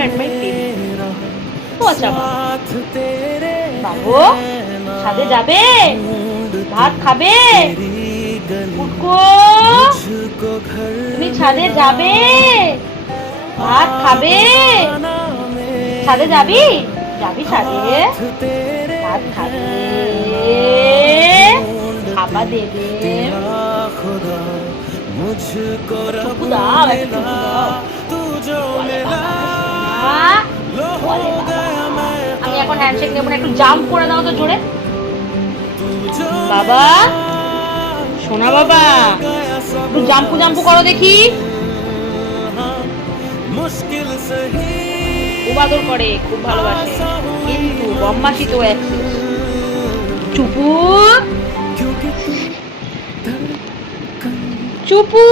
And my table. পচা বাবু, ছাদে যাবে? ভাত খাবে? উঠকো, তুমি ছাদে যাবে? ভাত খাবে? ছাদে যাবি? যাবি ছাদে? ভাত খাবে? খাবা দেবে? টুকু দাও, একটা টুকু দাও। বলে বাবা সোনা, বলে বাবা। আমি এখন হ্যান্ডশেক নেবো না, একটু জাম্প করে দাও তো জোরে। বাবা সোনা বাবা, একটু জাম্পু জাম্পু করো দেখি। খুব আদর করে, খুব ভালোবাসে, কিন্তু বদমাশি তো এক্সেস। চুপু চুপু।